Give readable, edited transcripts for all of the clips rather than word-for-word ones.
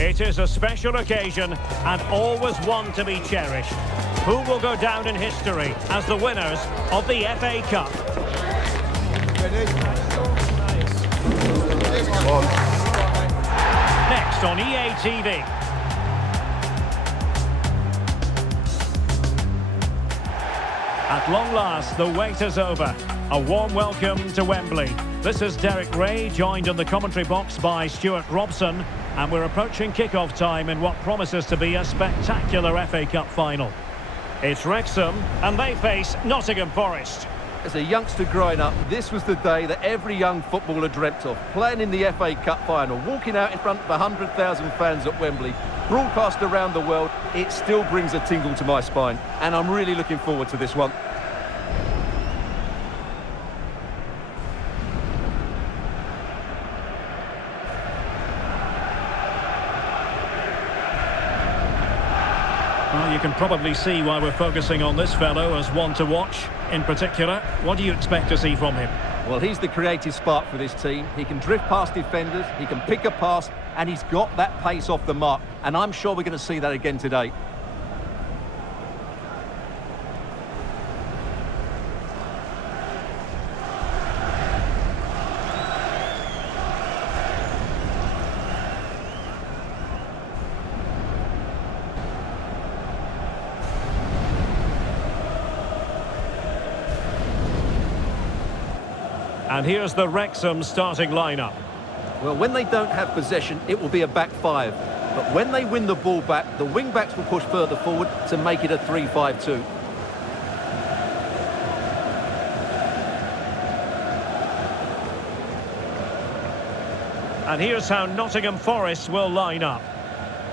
It is a special occasion and always one to be cherished. Who will go down in history as the winners of the FA Cup? Next on EA TV. At long last, the wait is over. A warm welcome to Wembley. This is Derek Ray, joined in the commentary box by Stuart Robson, and we're approaching kick-off time in what promises to be a spectacular FA Cup final. It's Wrexham, and they face Nottingham Forest. As a youngster growing up, this was the day that every young footballer dreamt of. Playing in the FA Cup final, walking out in front of 100,000 fans at Wembley, broadcast around the world, it still brings a tingle to my spine. And I'm really looking forward to this one. Well, you can probably see why we're focusing on this fellow as one to watch. In particular, what do you expect to see from him? Well, he's the creative spark for this team. He can drift past defenders, he can pick a pass, and he's got that pace off the mark. And I'm sure we're going to see that again today. And here's the Wrexham starting lineup. Well, when they don't have possession, it will be a back five. But when they win the ball back, the wing-backs will push further forward to make it a 3-5-2. And here's how Nottingham Forest will line up.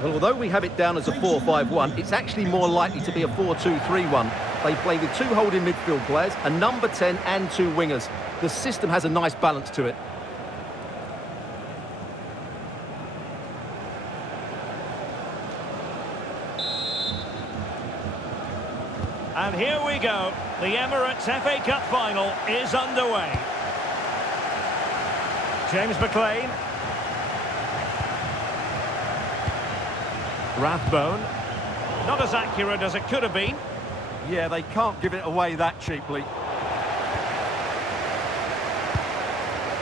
Well, although we have it down as a 4-5-1, it's actually more likely to be a 4-2-3-1. They play with two holding midfield players, a number 10 and two wingers. The system has a nice balance to it. And here we go. The Emirates FA Cup final is underway. James McLean. Rathbone. Not as accurate as it could have been. Yeah, they can't give it away that cheaply.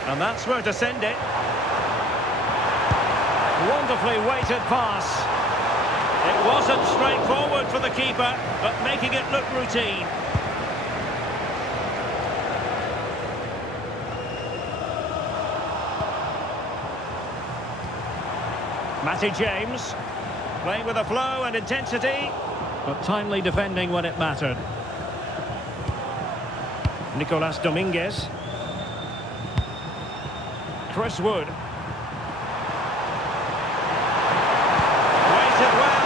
And that's where to send it. Wonderfully weighted pass. It wasn't straightforward for the keeper, but making it look routine. Matty James, playing with a flow and intensity, but timely defending when it mattered. Nicolas Dominguez. Chris Wood. Waited well.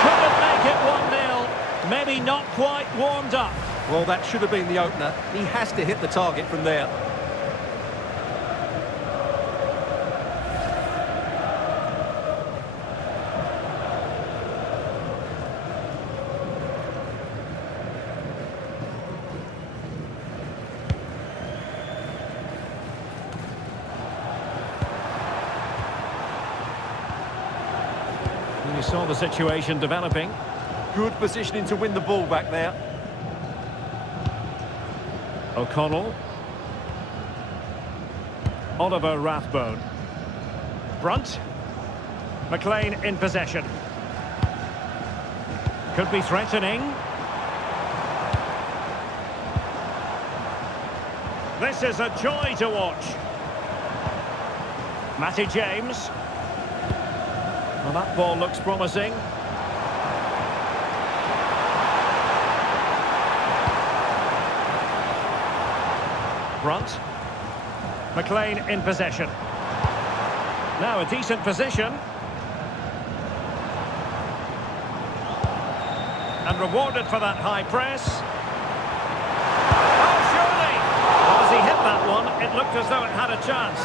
Couldn't make it 1-0. Maybe not quite warmed up. Well, that should have been the opener. He has to hit the target from there. You saw the situation developing. Good positioning to win the ball back there. O'Connell. Oliver Rathbone. Brunt. McLean in possession. Could be threatening. This is a joy to watch. Matty James. Well, that ball looks promising. Brunt. McLean in possession. Now a decent position. And rewarded for that high press. Oh, surely! Well, as he hit that one, it looked as though it had a chance.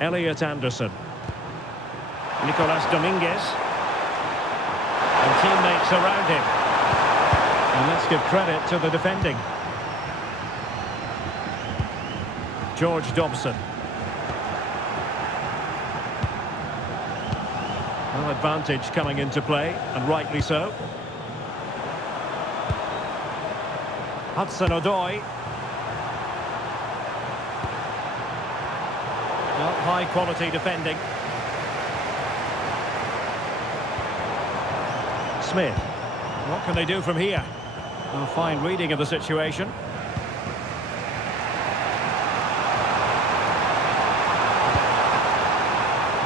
Elliot Anderson. Nicolas Dominguez. And teammates around him. And let's give credit to the defending. George Dobson. Well, advantage coming into play, and rightly so. Hudson-Odoi. Well, high quality defending. Smith. What can they do from here? A fine reading of the situation.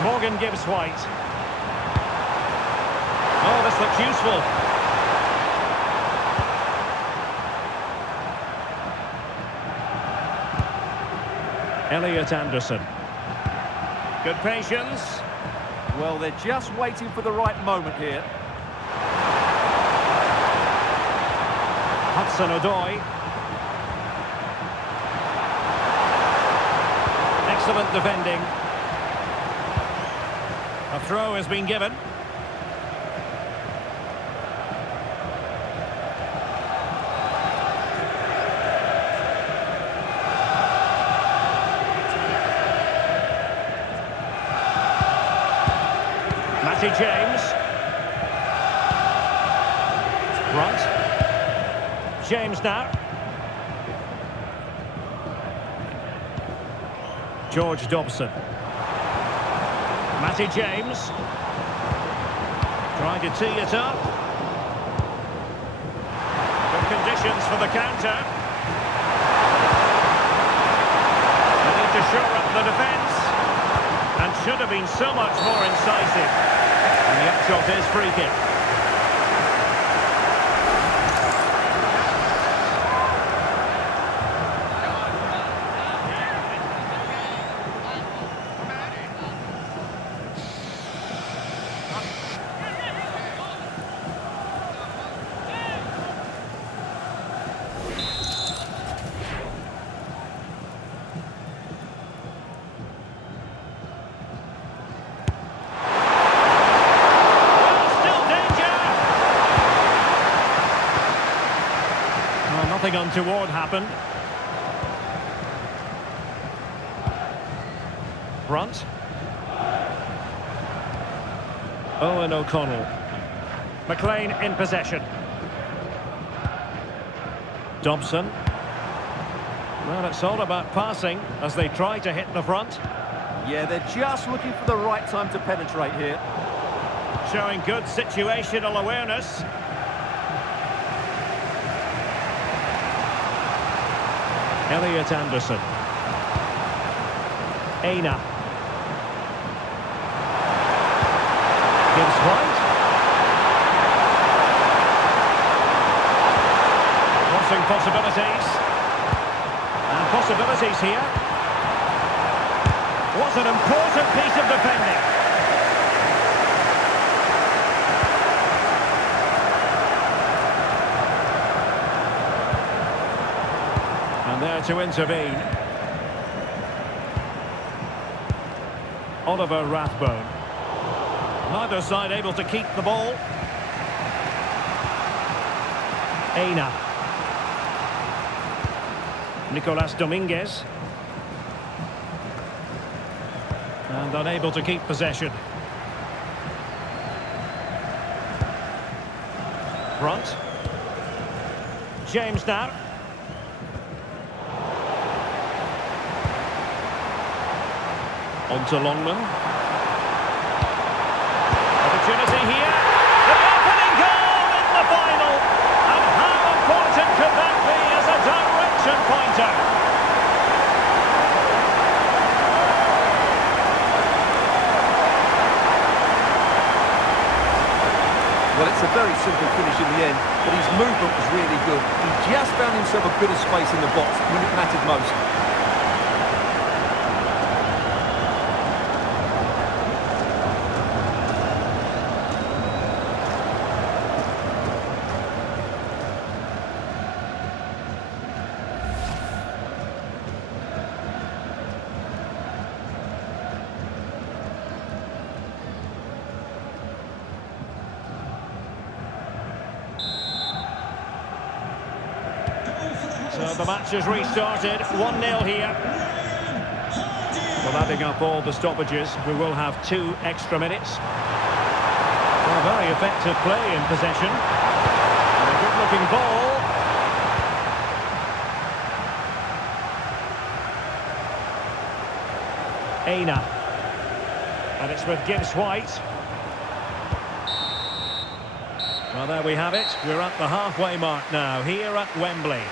Morgan Gibbs White. Oh, this looks useful. Elliot Anderson. Good patience. Well, they're just waiting for the right moment here. Hudson-Odoi. Excellent defending. A throw has been given. Matty James. Brunt. James now. George Dobson. Matty James. Trying to tee it up. Good conditions for the counter. They need to shore up the defence. And should have been so much more incisive. And the upshot is free kick. Nothing untoward happened. Brunt. Owen O'Connell. McLean in possession. Dobson. Well, it's all about passing as they try to hit the front. Yeah, they're just looking for the right time to penetrate here. Showing good situational awareness. Elliot Anderson. Aina. Gibbs White. Crossing possibilities. And possibilities here. What an important piece of defending. There to intervene. Oliver Rathbone. Neither side able to keep the ball. Aina. Nicolas Dominguez. And unable to keep possession. Brunt. James now. On to Longman. Opportunity here. The opening goal in the final. And how important could that be as a direction pointer? Well, it's a very simple finish in the end, but his movement was really good. He just found himself a bit of space in the box when it mattered most. the match has restarted. 1-0 here. Well, adding up all the stoppages, we will have 2 extra minutes. Well, very effective play in possession. And a good-looking ball. Aina. And it's with Gibbs-White. Well, there we have it. We're at the halfway mark now, here at Wembley.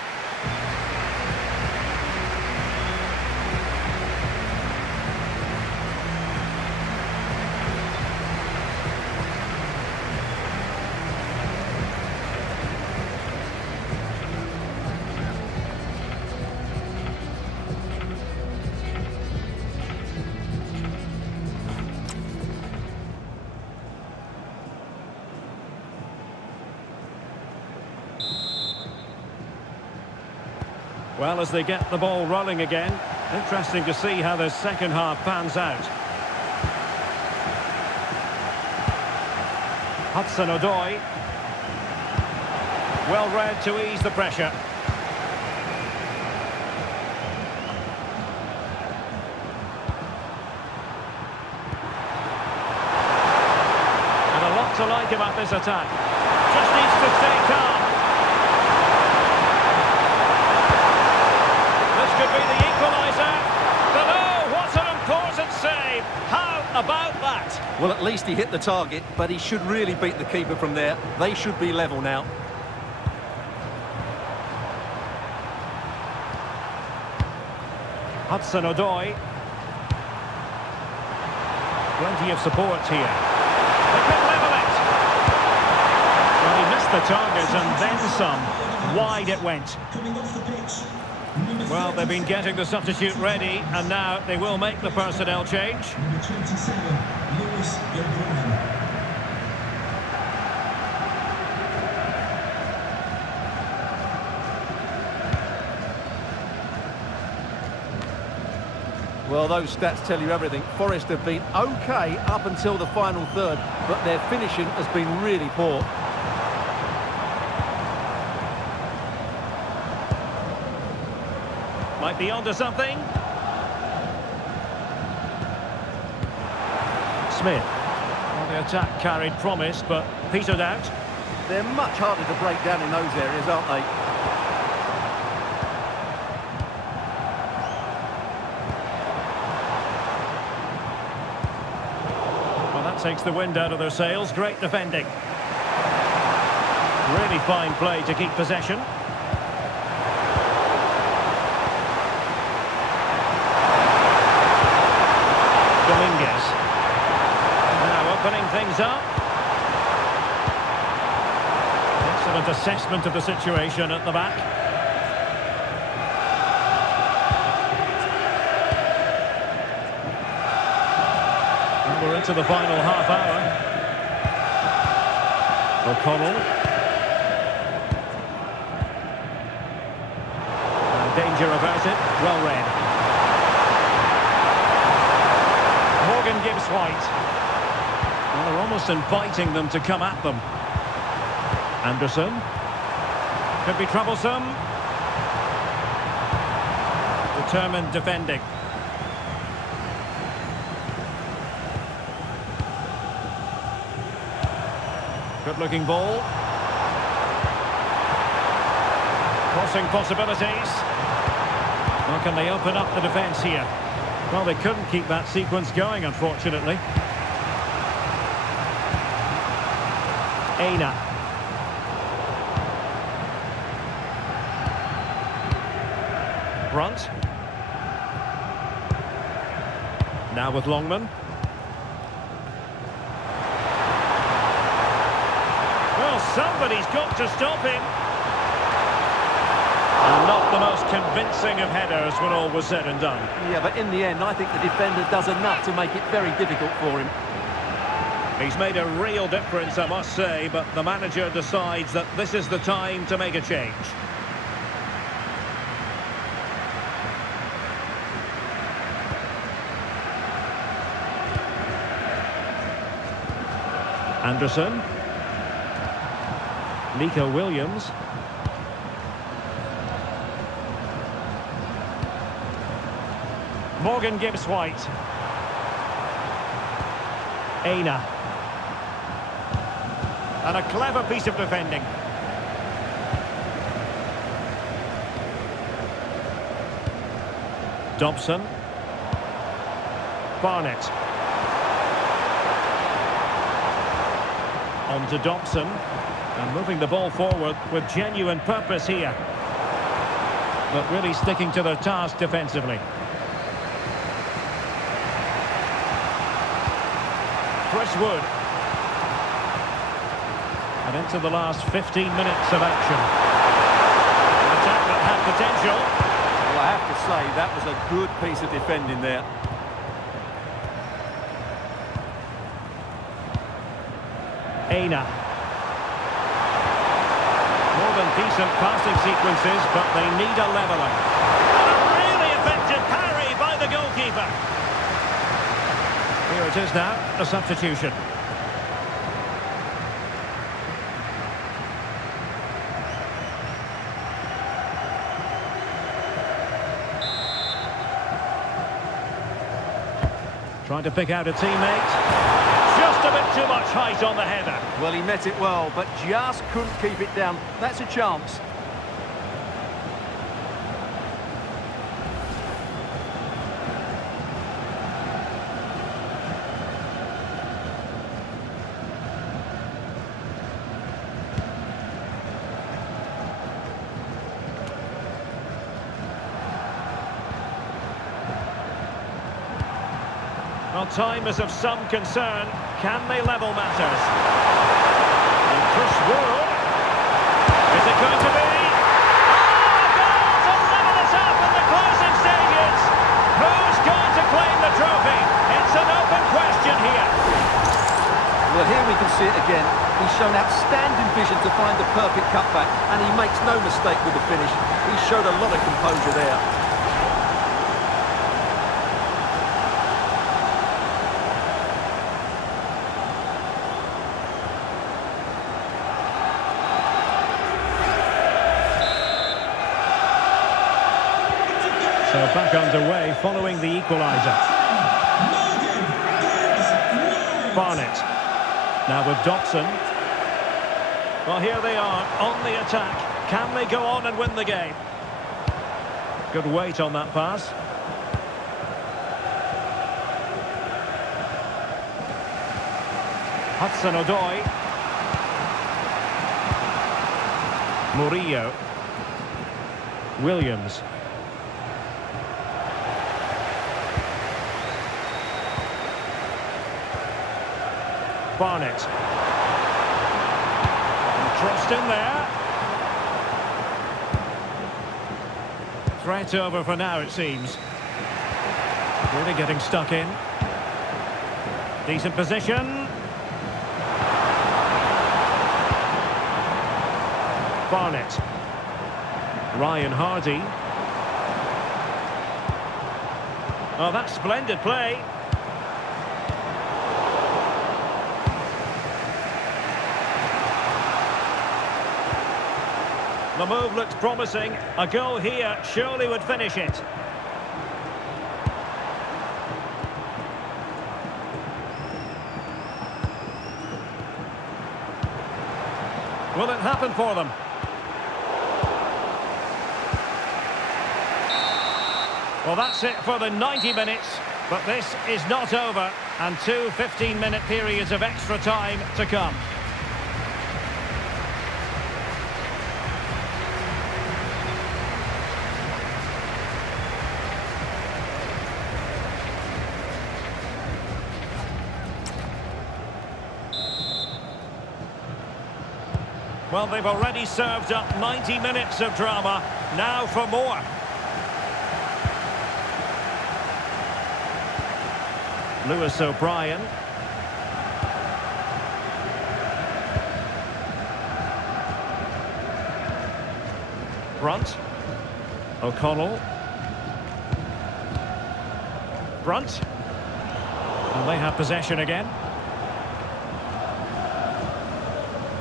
Well, as they get the ball rolling again, interesting to see how the second half pans out. Hudson-Odoi. Well read to ease the pressure. And a lot to like about this attack. Just needs to stay calm. Could be the equaliser. But oh, what an important save. How about that? Well, at least he hit the target, but he should really beat the keeper from there. They should be level now. Hudson-Odoi. Plenty of support here. They can level it. Well, he missed the target and then some. Wide it went. Coming off the pitch. Well, they've been getting the substitute ready, and now they will make the personnel change. Number 27, Lewis O'Brien. Well, those stats tell you everything. Forest have been okay up until the final third, but their finishing has been really poor. Might be onto something. Smith. Well, the attack carried promise, but petered out. They're much harder to break down in those areas, aren't they? Well, that takes the wind out of their sails. Great defending. Really fine play to keep possession. Now opening things up. Excellent assessment of the situation at the back. And we're into the final half hour. O'Connell. And danger averted. Well read. Gibbs-White. Well, they're almost inviting them to come at them. Anderson. Could be troublesome. Determined defending. Good-looking ball. Crossing possibilities. Well, can they open up the defence here? Well, they couldn't keep that sequence going, unfortunately. Aina. Brunt. Now with Longman. Well, somebody's got to stop him. And not the most convincing of headers when all was said and done. Yeah, but in the end, I think the defender does enough to make it very difficult for him. He's made a real difference, I must say, but the manager decides that this is the time to make a change. Anderson. Nico Williams. Morgan Gibbs-White. Aina. And a clever piece of defending. Dobson. Barnett. On to Dobson. And moving the ball forward with genuine purpose here. But really sticking to their task defensively. Chris Wood. And into the last 15 minutes of action. An attack that had potential. Well, I have to say, that was a good piece of defending there. Aina. More than decent passing sequences, but they need a leveller. And a really effective parry by the goalkeeper. Here it is now, a substitution. Trying to pick out a teammate. Just a bit too much height on the header. Well, he met it well, but just couldn't keep it down. That's a chance. Well, time is of some concern. Can they level matters? And Chris Wood. Is it going to be? Oh, a goal to level us up in the closing stages. Who's going to claim the trophy? It's an open question here. Well, here we can see it again. He's shown outstanding vision to find the perfect cutback, and he makes no mistake with the finish. He showed a lot of composure there. So back underway following the equaliser. Barnett. Now with Dobson. Well, here they are on the attack. Can they go on and win the game? Good weight on that pass. Hudson-Odoi. Murillo. Williams. Barnett. Crossed in there. Threat over for now, it seems. Really getting stuck in. Decent position. Barnett. Ryan Hardy. Oh, that's splendid play. The move looks promising. A goal here surely would finish it. Will it happen for them? Well, that's it for the 90 minutes. But this is not over. And two 15-minute periods of extra time to come. Well, they've already served up 90 minutes of drama. Now for more. Lewis O'Brien. Brunt. O'Connell. Brunt. And they have possession again.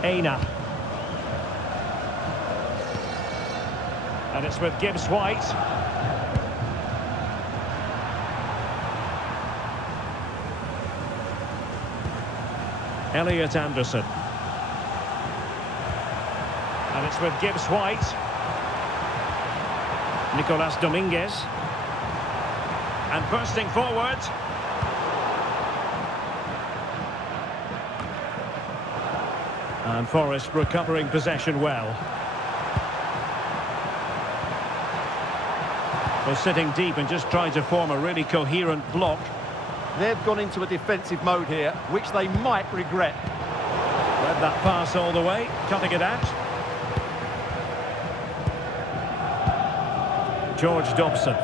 Aina. And it's with Gibbs-White. Elliot Anderson. And it's with Gibbs White. Nicolas Dominguez. And bursting forward. And Forest recovering possession well. Well, sitting deep and just trying to form a really coherent block. They've gone into a defensive mode here, which they might regret. Read that pass all the way, cutting it out. George Dobson.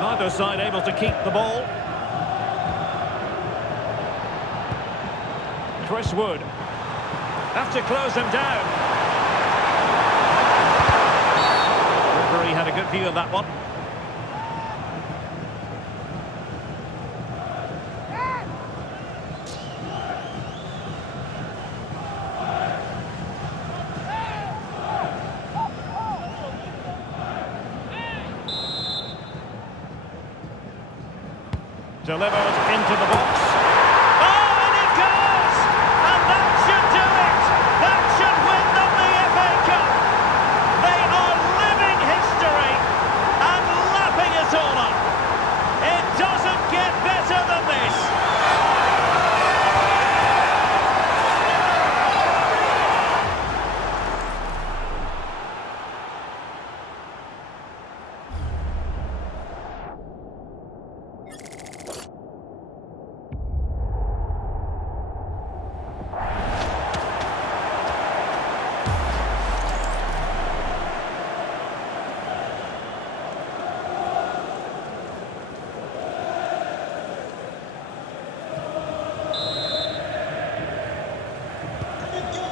Neither side able to keep the ball. Chris Wood. Have to close them down. Referee had a good view of that one. Delivered into the box. Oh, and it goes! And that should do it! That should win them the FA Cup! They are living history and lapping it all up. It doesn't get better than this.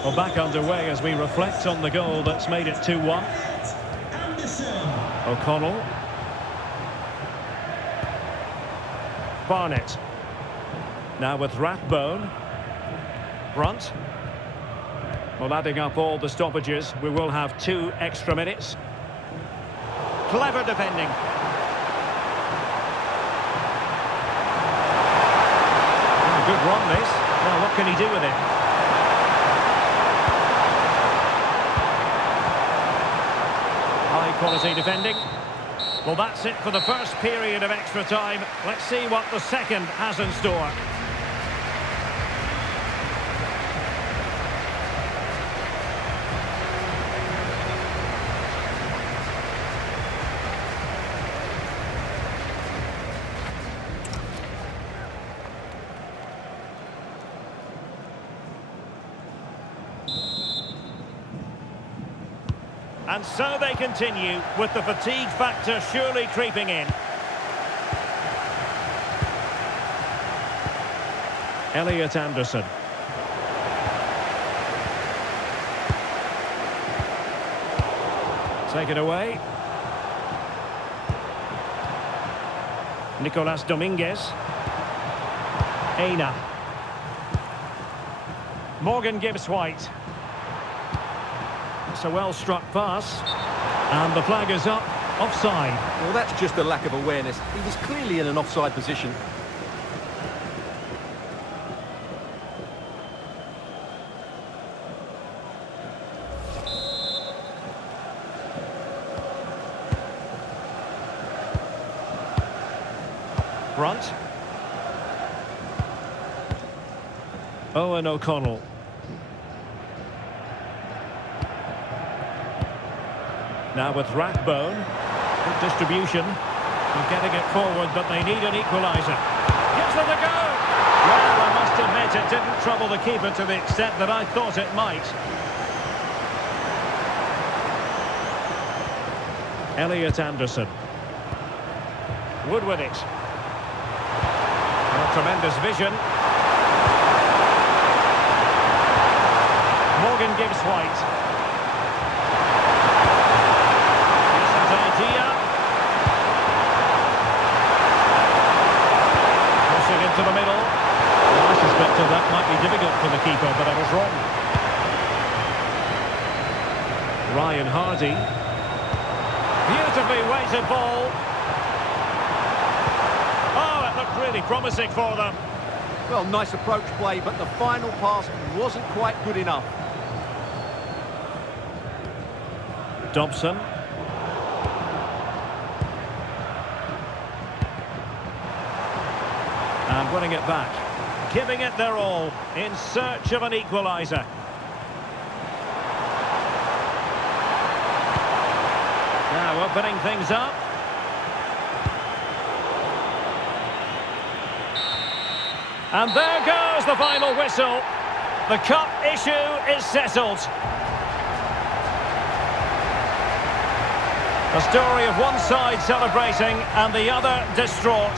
Well, back underway as we reflect on the goal that's made it 2-1. O'Connell. Barnett. Now with Rathbone. Brunt. Well, adding up all the stoppages, we will have 2 extra minutes. Clever defending. Oh, good run, this. Well, what can he do with it? High-quality defending. Well, that's it for the first period of extra time. Let's see what the second has in store. And so they continue, with the fatigue factor surely creeping in. Elliot Anderson. Taken away. Nicolas Dominguez. Aina. Morgan Gibbs White. It's a well-struck pass. And the flag is up. Offside. Well, that's just a lack of awareness. He was clearly in an offside position. Brunt. Owen O'Connell. Now with Rathbone. Good distribution. They're getting it forward, but they need an equaliser. Gives them the go! Well, I must admit, it didn't trouble the keeper to the extent that I thought it might. Elliot Anderson. Wood with it. Oh, tremendous vision. Morgan Gibbs White. To the middle. Well, I suspected that might be difficult for the keeper, but I was wrong. Ryan Hardy. Beautifully weighted ball. Oh, it looked really promising for them. Well, nice approach play, but the final pass wasn't quite good enough. Dobson. And winning it back. Giving it their all in search of an equaliser. Now opening things up. And there goes the final whistle. The cup issue is settled. A story of one side celebrating and the other distraught.